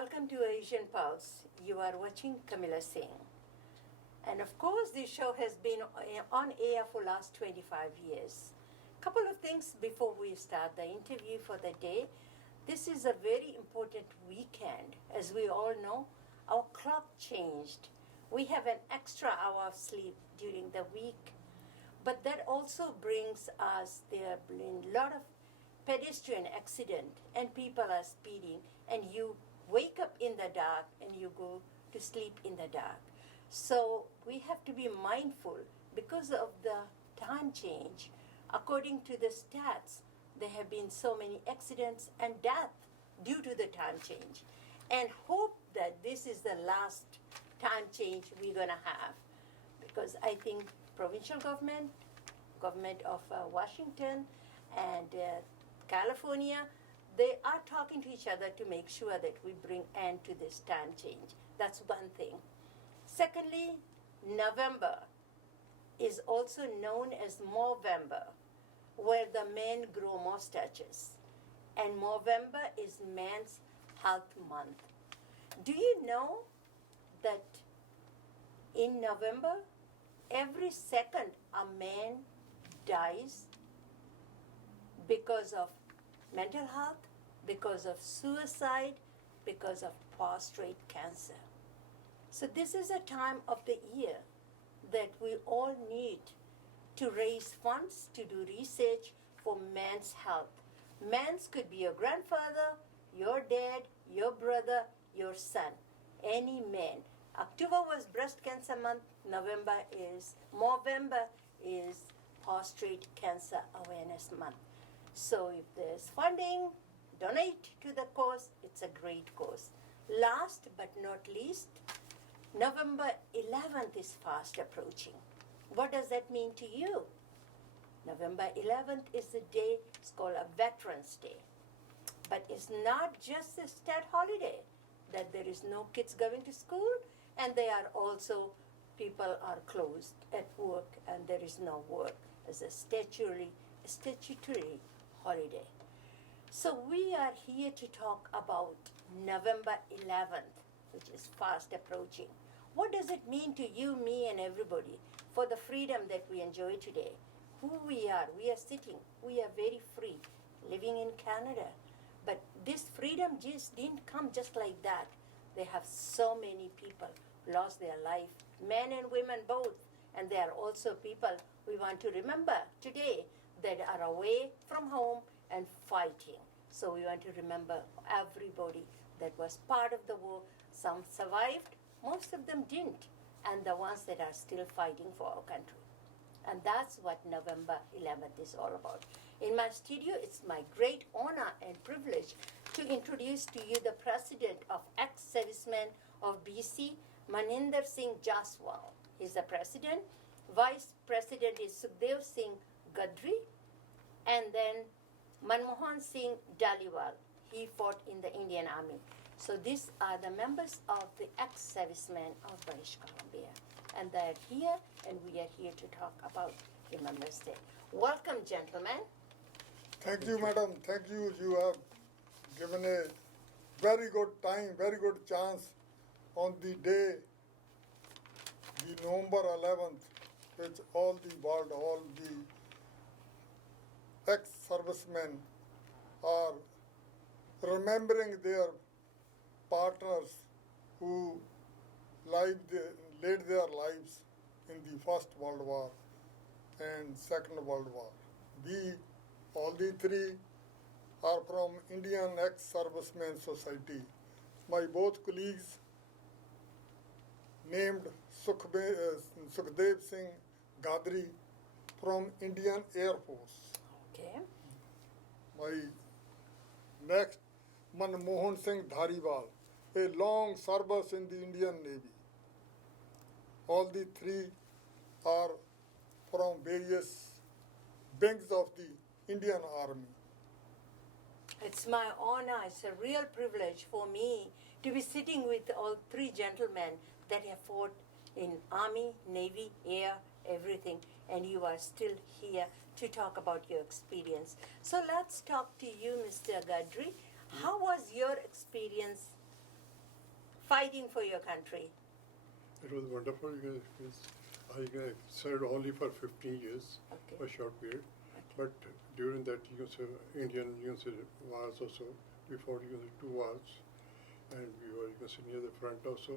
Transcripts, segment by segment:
Welcome to Asian Pulse. You are watching Camilla Singh. And of course, this show has been on air for last 25 years. Couple of things before we start the interview for the day. This is a very important weekend. As we all know, our clock changed. We have an extra hour of sleep during the week. But that also brings us, there have been a lot of pedestrian accident and people are speeding and you wake up in the dark and you go to sleep in the dark. So we have to be mindful because of the time change. According to the stats, there have been so many accidents and death due to the time change. And hope that this is the last time change we're going to have. Because I think provincial government of Washington and California, they are talking to each other to make sure that we bring end to this time change. That's one thing. Secondly, November is also known as Movember, where the men grow mustaches. And Movember is Men's Health Month. Do you know that in November, every second a man dies because of mental health, because of suicide, because of prostate cancer. So this is a time of the year that we all need to raise funds to do research for men's health. Men's could be your grandfather, your dad, your brother, your son, any man. October was breast cancer month, Movember is prostate cancer awareness month. So if there's funding, donate to the cause. It's a great cause. Last but not least, November 11th is fast approaching. What does that mean to you? November 11th is the day, it's called a Veterans Day. But it's not just a state holiday, that there is no kids going to school, and they are also, people are closed at work, and there is no work as a statutory holiday. So we are here to talk about November 11th, which is fast approaching. What does it mean to you, me, and everybody for the freedom that we enjoy today? Who we are sitting, we are very free, living in Canada. But this freedom just didn't come just like that. They have so many people lost their life, men and women both. And there are also people we want to remember today that are away from home and fighting. So we want to remember everybody that was part of the war. Some survived, most of them didn't, and the ones that are still fighting for our country. And that's what November 11th is all about. In my studio, it's my great honor and privilege to introduce to you the president of ex-servicemen of BC, Maninder Singh Jaswal. He's the president. Vice President is Sukhdev Singh Gadri. And then Manmohan Singh Dhaliwal. He fought in the Indian Army. So these are the members of the ex-servicemen of British Columbia. And they're here, and we are here to talk about Remembrance Day. Welcome, gentlemen. Thank you, madam. Thank you. You have given a very good time, very good chance on the day, the November 11th, which all the world, all the ex-servicemen are remembering their partners who laid their lives in the First World War and Second World War. We, all the three, are from Indian Ex-Servicemen Society. My both colleagues named Sukhdev Singh Gadri from Indian Air Force. Okay. My next, Manmohan Singh Dhaliwal, a long service in the Indian Navy. All the three are from various wings of the Indian Army. It's my honor, it's a real privilege for me to be sitting with all three gentlemen that have fought in Army, Navy, Air, everything, and you are still here to talk about your experience. So let's talk to you, Mr. Gadri. How was your experience fighting for your country? It was wonderful. I served only for 15 years, Okay. a short period. Okay. But during that, Indian wars also. We fought two wars, and we were near the front also.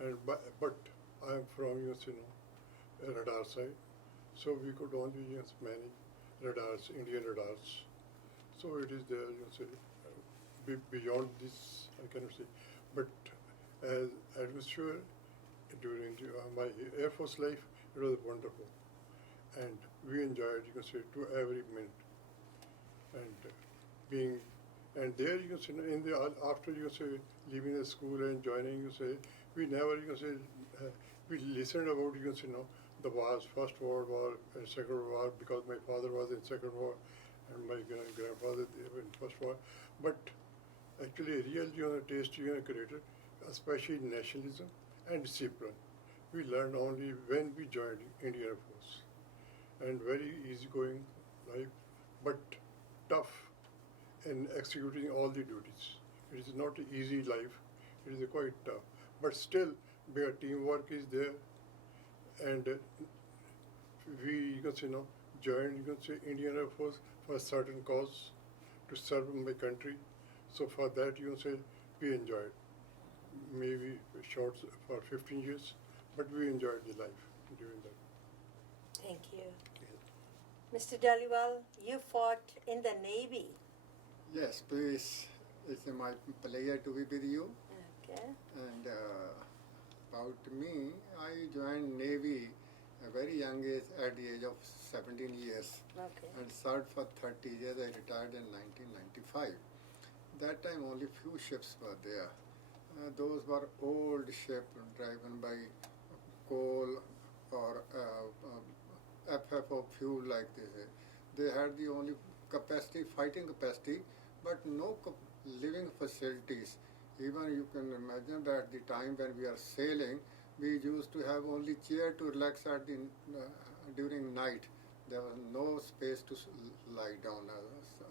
And but I am from radar side, so we could only manage radars, Indian radars. So it is there. Beyond this, I cannot say. But as atmosphere during my Air Force life, it was wonderful, and we enjoyed to every minute, and being, and there in the after leaving the school and joining we never we listened about the wars, First World War and Second World War, because my father was in Second War and my grandfather in First War, but actually real taste created, especially nationalism and discipline. We learned only when we joined Indian Air Force, and very easygoing life, but tough in executing all the duties. It is not an easy life. It is quite tough, but still, where teamwork is there, and we joined Indian Air Force for a certain cause to serve my country. So for that we enjoyed. Maybe short for 15 years, but we enjoyed the life during that. Thank you. Mr. Dhaliwal, you fought in the Navy. Yes, please. It's my pleasure to be with you. Okay. And about me, I joined Navy at a very young age, at the age of 17 years, Okay. and served for 30 years. I retired in 1995. That time only few ships were there. Those were old ships driven by coal or FFO fuel like this. They had the only capacity, fighting capacity, but no living facilities. Even you can imagine that the time when we are sailing, we used to have only chair to relax at the during night. There was no space to lie down,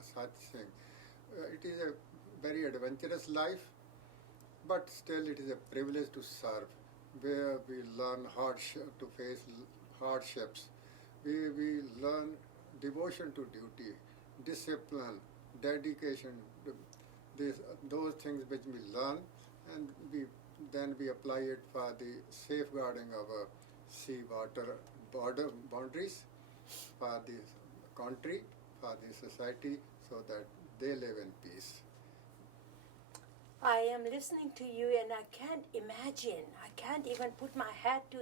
such thing. It is a very adventurous life, but still it is a privilege to serve, where we learn to face hardships. We learn devotion to duty, discipline, dedication, those things which we learn, and then we apply it for the safeguarding of our sea water boundaries, for the country, for the society, so that they live in peace. I am listening to you and I can't imagine, I can't even put my head to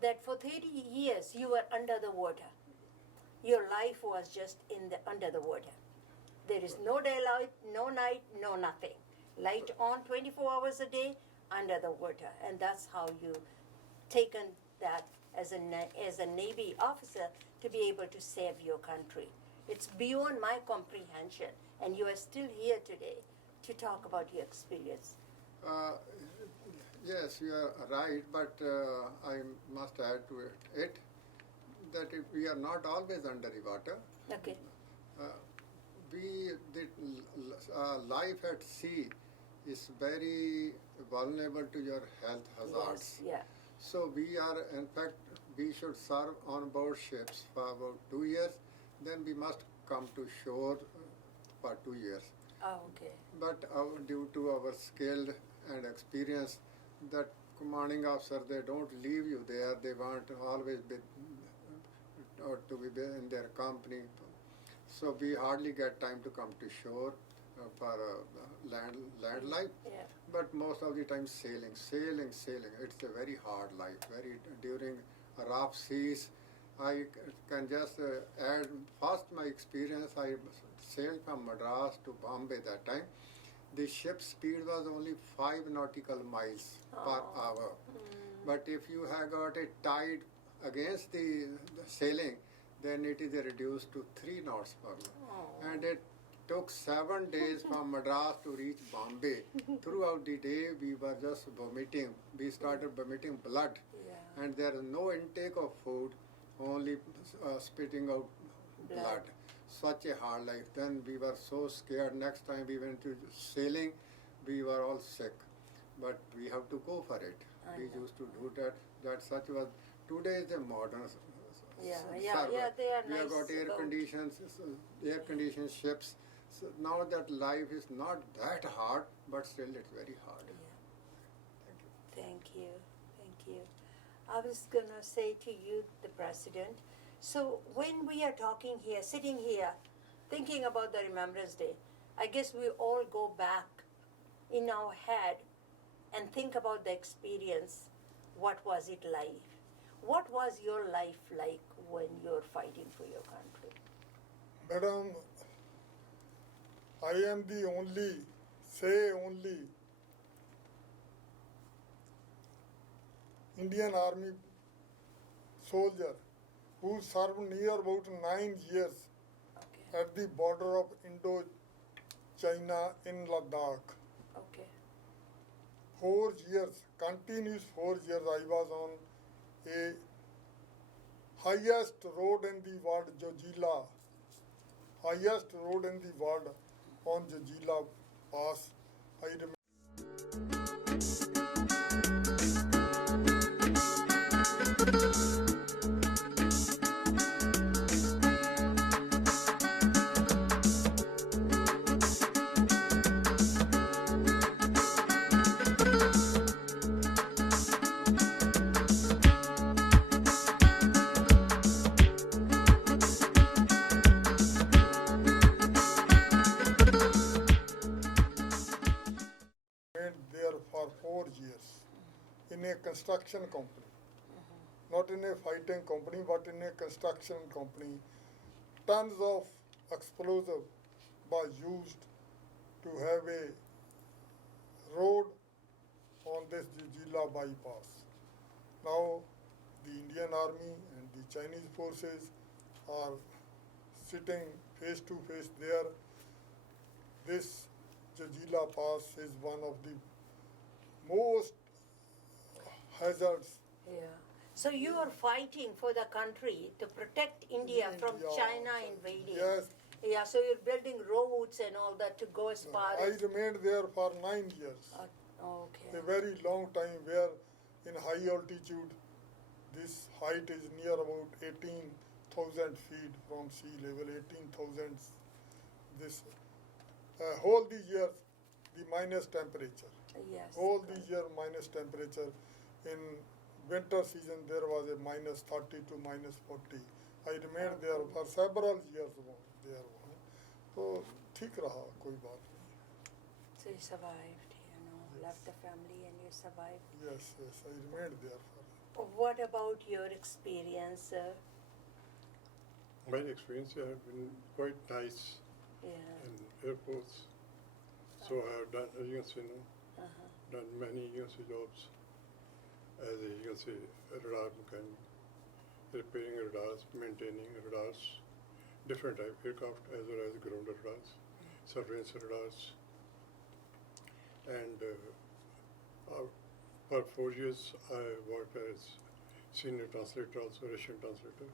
that for 30 years you were under the water. Your life was just under the water. There is no daylight, no night, no nothing. Light on 24 hours a day under the water. And that's how you taken that as a Navy officer to be able to save your country. It's beyond my comprehension. And you are still here today to talk about your experience. Yes, you are right, but I must add to it that we are not always under the water. Okay. Life at sea is very vulnerable to your health hazards. Yes, yeah. So we should serve on board ships for about 2 years. Then we must come to shore for 2 years. Oh, okay. But due to our skill and experience, that commanding officer, they don't leave you there. They want always to be in their company. So we hardly get time to come to shore for land life. Yeah. But most of the time sailing. It's a very hard life. During rough seas, I can just add first my experience. I sailed from Madras to Bombay that time. The ship speed was only 5 nautical miles per hour. But if you have got a tide against the sailing, then it is reduced to 3 knots per hour. And it took 7 days from Madras to reach Bombay. Throughout the day, we were just vomiting. We started vomiting blood. Yeah. And there is no intake of food, only spitting out blood. Such a hard life. Then we were so scared. Next time we went to sailing, we were all sick. but we have to go for it. I We know. used to do that. That such was today is a modern Yeah, server. they are We nice have got air about- conditions, air conditioned ships. So now that life is not that hard, but still it's very hard. Yeah. Thank you. Thank you. I was gonna say to you, the president, so when we are talking here, sitting here, thinking about the Remembrance Day, I guess we all go back in our head and think about the experience. What was it like? What was your life like when you're fighting for your country? Madam, I am the only Indian Army soldier who served near about 9 years Okay. at the border of Indo-China in Ladakh. Okay. 4 years, continuous 4 years I was on a highest road in the world, Jojila. Highest road in the world on Jojila Pass. I remember. There for 4 years in a construction company, not in a fighting company, but in a construction company. Tons of explosive was used to have a road on this Jijila bypass. Now the Indian Army and the Chinese forces are sitting face to face there. This Jajila Pass is one of the most hazards. Yeah. So you are fighting for the country to protect India from India. China invading. Yes, Yeah, so you're building roads and all that to go as far I as. remained there for 9 years. Okay. A very long time where in high altitude, this height is near about 18,000 feet from sea level, 18,000. This whole the year, the minus temperature. Yes. All the year minus temperature. In winter season there was a minus 30 to minus 40. I remained there for several years there. So ठीक रहा कोई बात नहीं. So you survived, left the family and you survived. Yes, I remained there for. What about your experience? My experience have been quite nice Yeah. in airports. So I have done, Uh-huh. done many jobs as a radar mechanic, repairing radars, maintaining radars, different type aircraft as well as ground radars, surveillance radars, and for 4 years I worked as senior translator, also Russian translator.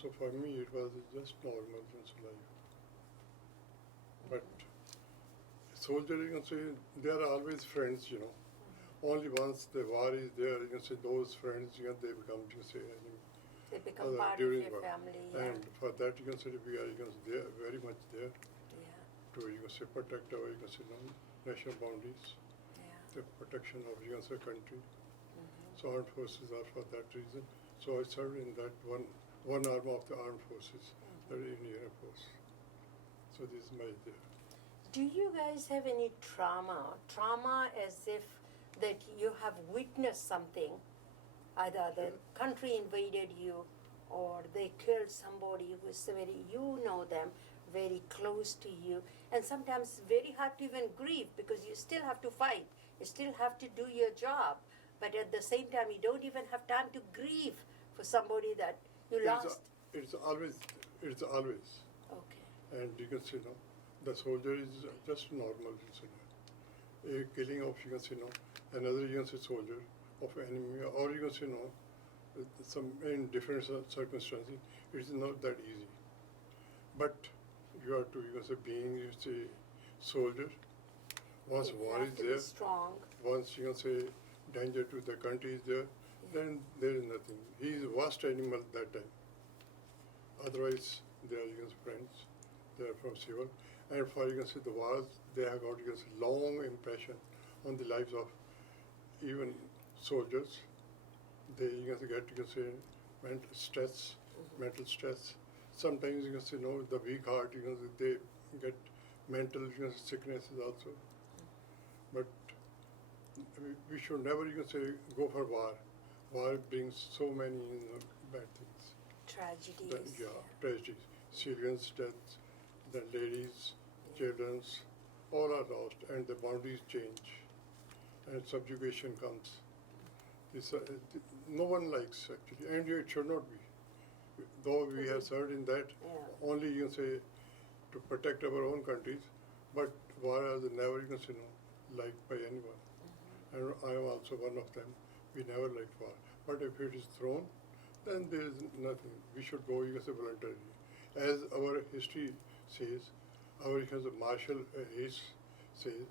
So for me it was just normal life. But soldier, they are always friends, Only once the war is there, those friends, they become, They become other part of during your war. family. Yeah. And for that, we are, there, very much there Yeah. to, protect our, national boundaries, Yeah. the protection of, country. Mm-hmm. So armed forces are for that reason. So I served in that one arm of the armed forces, the Indian Air Force. So this is my there. Do you guys have any trauma? Trauma as if that you have witnessed something, either the country invaded you or they killed somebody who is you know them, very close to you, and sometimes very hard to even grieve because you still have to fight, you still have to do your job, but at the same time you don't even have time to grieve for somebody that you lost. It's always. Okay. And the soldier is just normal, a killing of, another, soldier of enemy, or, some in different circumstances, it's not that easy. But you have to, being, soldier, Once You war have is to be there, strong. once you can say danger to the country is there, then there is nothing. He is a vast animal that time. Otherwise, they are his friends. They are from civil. And for you can say the wars, they have got you can say, long impression on the lives of even soldiers. They you can get you can say mental stress. Sometimes you can say no, the weak heart. You can say they get mental you can say, sicknesses also. But we should never you can say go for war. War brings so many bad things. Tragedies. Tragedies. Civilians' deaths, the ladies, children's, all are lost, and the boundaries change, and subjugation comes. This, no one likes actually, and it should not be. Though we have served in that, Yeah. only you can say to protect our own countries, but war is never you can say no liked by anyone, and I am also one of them. We never liked war, but if it is thrown, then there is nothing. We should go you can say voluntarily. As our history says, our martial age says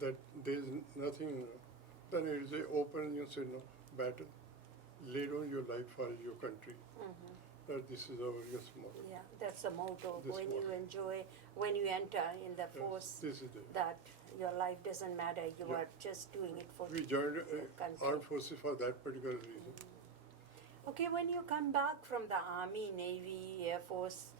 that there is nothing. Then it is a open, you say no battle. Lay down your life for your country. That this is our motto. Yeah, that's the motto. This When motto. you enjoy, when you enter in the force, This is it. that your life doesn't matter. You Yeah. are just doing it for We joined country. armed forces for that particular reason. Okay, when you come back from the Army, Navy, Air Force,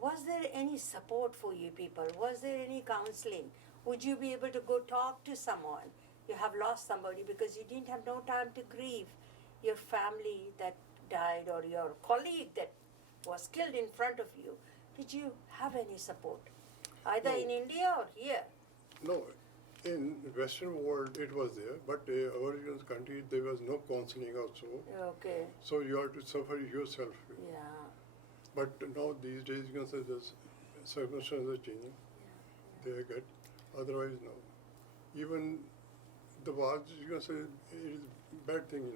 was there any support for you people? Was there any counseling? Would you be able to go talk to someone? You have lost somebody because you didn't have no time to grieve your family that died or your colleague that was killed in front of you. Did you have any support? Either No. in India or here? No, in Western world it was there, but our country there was no counseling also. Okay, So you have to suffer yourself. yeah. But now these days you can say the circumstances are changing. They get otherwise no. Even the wars you can say it is bad thing,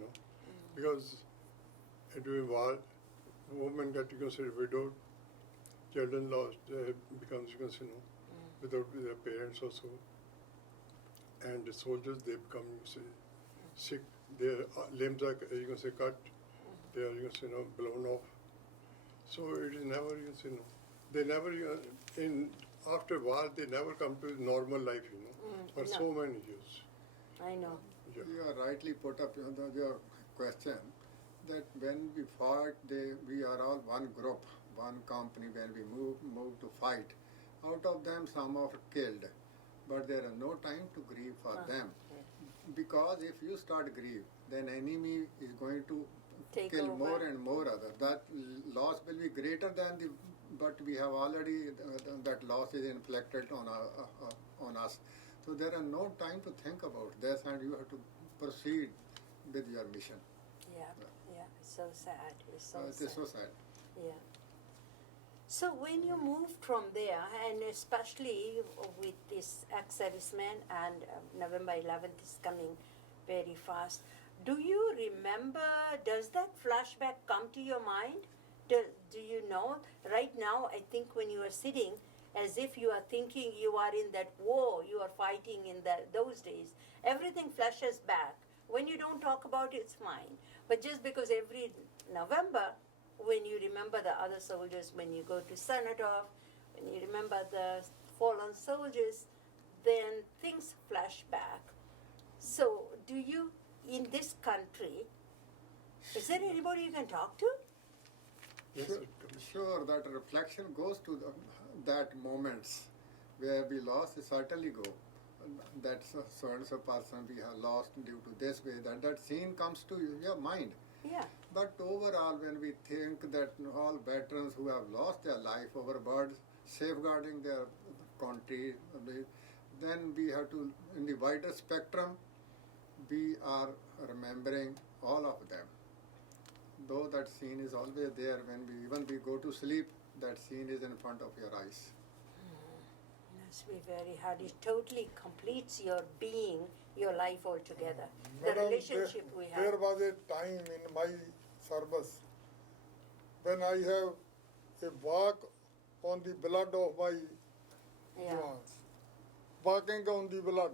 because during war, women get you can say widowed, children lost, becomes you can say without their parents also, and the soldiers they become you say sick, their limbs are you can say cut, they are you can say blown off. So it is never you can say they never in after war they never come to normal life for no. so many years. I know. Yeah. You are rightly put up your question that when we fought, we are all one group, one company. When we move to fight, out of them some are killed, but there is no time to grieve for them, because if you start grieve, then enemy is going to Take kill over. more and more other. That loss will be greater than the, but we have already that loss is inflicted on us. So there are no time to think about this, and you have to proceed with your mission. Yeah, yeah. It's so sad. It's so It sad. is so sad. Yeah. So when you moved from there, and especially with this ex-serviceman, and November 11th is coming very fast, do you remember, does that flashback come to your mind? Do you know? Right now, I think when you are sitting, as if you are thinking you are in that war, you are fighting in those days, everything flashes back. When you don't talk about it, it's fine. But just because every November, when you remember the other soldiers, when you go to Senatov, when you remember the fallen soldiers, then things flash back. So, do you, in this country, is there anybody you can talk to? Yes, Sure, it comes. sure, that reflection goes to that moments where we lost, certainly go. That so and so person we have lost due to this way, that scene comes to your mind. Yeah. But overall, when we think that all veterans who have lost their life overboard, safeguarding their country, then we have to, in the wider spectrum, we are remembering all of them. Though that scene is always there, when we go to sleep, that scene is in front of your eyes. Must be very hard. It totally completes your being, your life altogether. The Madam, relationship we there have. was a time in my service when I have a walk on the blood of my Yeah. jawans. walking on the blood,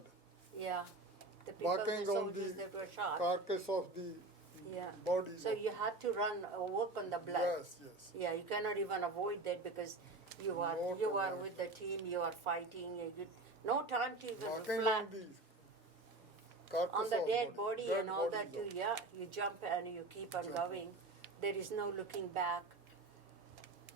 Yeah. The people, the walking on soldiers the that were shot. carcass of the Yeah. body. So you had to run work on the blood. Yes, yes. Yeah, you cannot even avoid that because you are Not you are avoid. with the team, you are fighting. No time to even Walking reflect on the carcass on the of dead body dead and all bodies that too. of- Yeah, you jump and you keep on Jump. going. There is no looking back.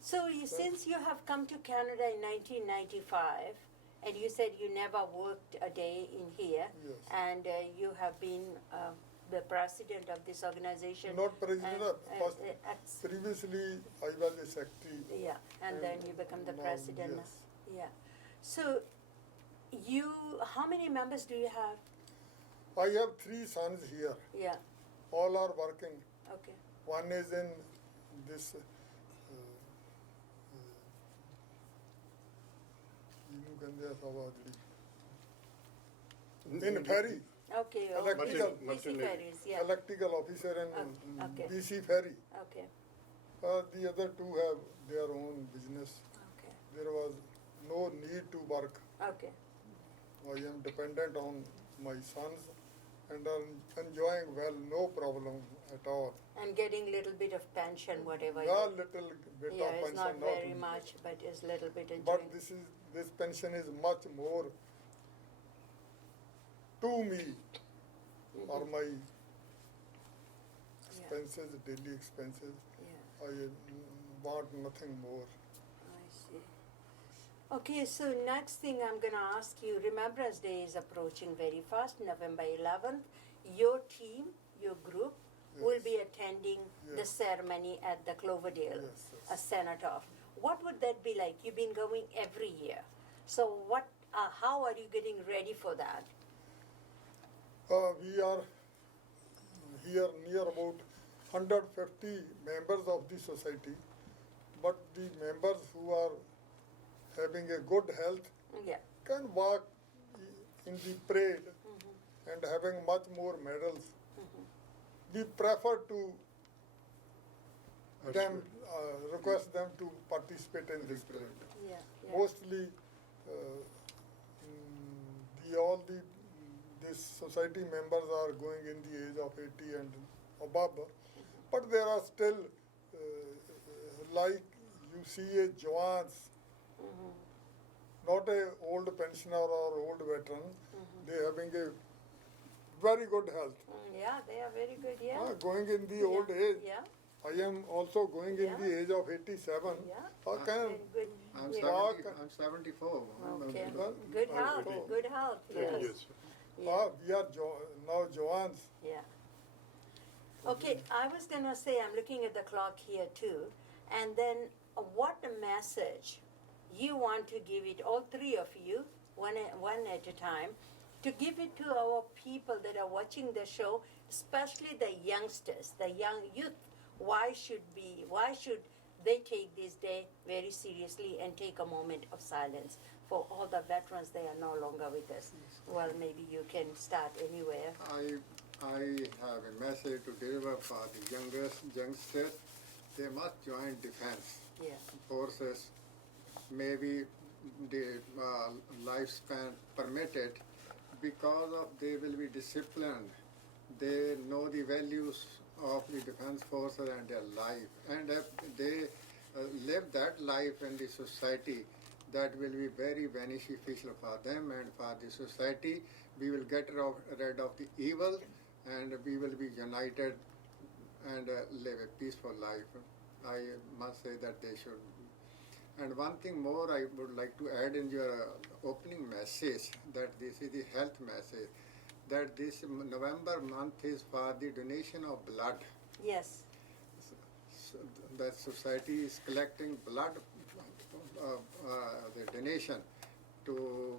So since you have come to Canada in 1995, and you said you never worked a day in here, Yes. and you have been the president of this organization. Not president, first, at- previously I was a secretary. yeah, and then you become the now, president. yes. Yeah. So how many members do you have? I have 3 sons here. Yeah. All are working. Okay. One is in this ਇਹਨੂੰ ਕਹਿੰਦੇ ਆ ਸਭਾ ਜਿਹੜੀ in ferry, Okay. Electrical. PC ferries. Yeah. electrical officer in Okay. BC ferry. Okay. The other 2 have their own business. Okay. There was no need to work. Okay. I am dependent on my sons and I'm enjoying well, no problem at all. And getting little bit of pension, whatever. Yeah, little bit Yeah, of it's pension, not very much, but it's little bit enjoying. But this pension is much more to me for my expenses, daily expenses. Yeah, I want nothing more. I see. Okay, so next thing I'm going to ask you, Remembrance Day is approaching very fast, November 11th. Your team, your group, will Yes. be attending the Yes. ceremony at the Cloverdale Yes, yes. Senate Off. What would that be like? You've been going every year. So how are you getting ready for that? We are here near about 150 members of the society, but the members who are having a good health Yeah. can walk in the parade and having much more medals. We prefer to them, request them to participate in this parade. Yeah. Yeah. Mostly, these society members are going in the age of 80 and above, but there are still, like you see a Jawans, not a old pensioner or old veteran, they having a very good health. Yeah, they are very good. Yeah. Going in the old age, Yeah. I am also going in the age of 87. Yeah. I can Very good. I'm, Yeah. 70, I'm 74. Okay. Well, Good health. okay. Good health. Yes. Yes. Yeah. we are now Jawans. Yeah. Okay, I was gonna say I'm looking at the clock here too, and then what a message you want to give it, all 3 of you, one at a time, to give it to our people that are watching the show, especially the youngsters, the young youth. Why should they take this day very seriously and take a moment of silence for all the veterans? They are no longer with us. Well, maybe you can start anywhere. I have a message to deliver for the youngsters. They must join defense Yeah. forces. Maybe the lifespan permitted, because of they will be disciplined. They know the values of the defense forces and their life, and if they live that life in the society, that will be very beneficial for them and for the society. We will get rid of the evil, and we will be united and live a peaceful life. I must say that they should. And one thing more I would like to add in your opening message, that this is the health message, that this November month is for the donation of blood. Yes. So the society is collecting blood, the donation to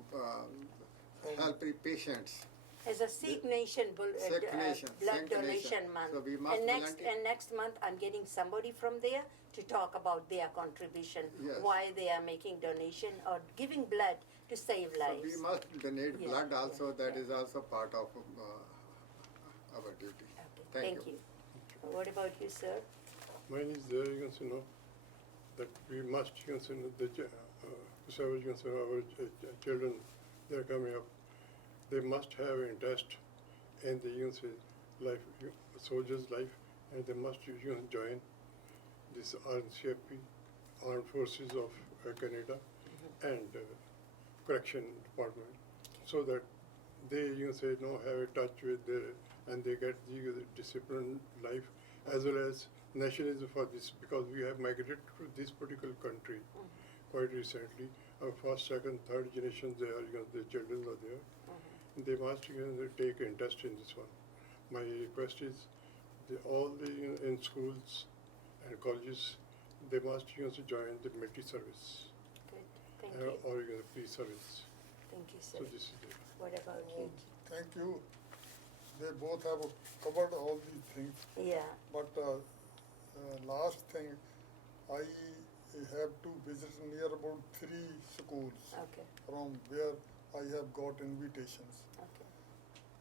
help the patients. As a Sikh Nation Sikh Nation, blood Sikh donation Nation. month. So we must and volunteer. next month I'm getting somebody from there to talk about their contribution, Yes. why they are making donation or giving blood to save So lives. we must donate Yeah, blood also. yeah, That yeah. is also part of our duty. Okay, thank you. What about you, sir? Mine is there, that we must, the, whosoever, our children they're coming up, they must have interest in the life, soldier's life, and they must join this RCFP, Armed Forces of Canada, and Correction Department, so that they have a touch with and they get the disciplined life as well as nationalism for this, because we have migrated to this particular country quite recently. Our first, second, third generations, they are the children are there. They must take interest in this one. My request is all the in schools and colleges, they must join the military service Good. Thank you. or police service. Thank you, sir. So this is it. What about you? Thank you. They both have covered all these things. Yeah. But last thing, I have to visit near about 3 schools Okay. from where I have got invitations Okay.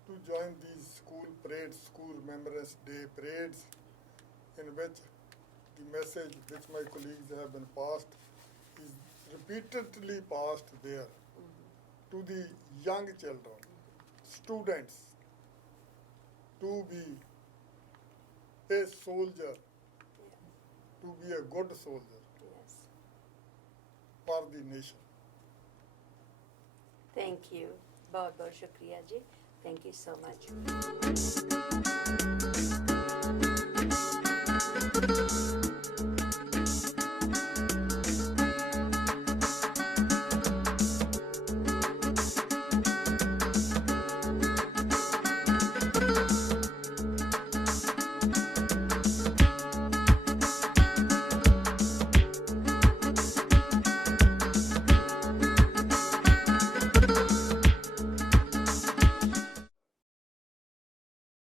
to join these school parades, school Remembrance Day parades, in which the message which my colleagues have been passed is repeatedly passed there to the young children, students, to be a soldier, to be a good soldier Yes. for the nation. Thank you. बहुत बहुत शुक्रिया जी. Thank you so much.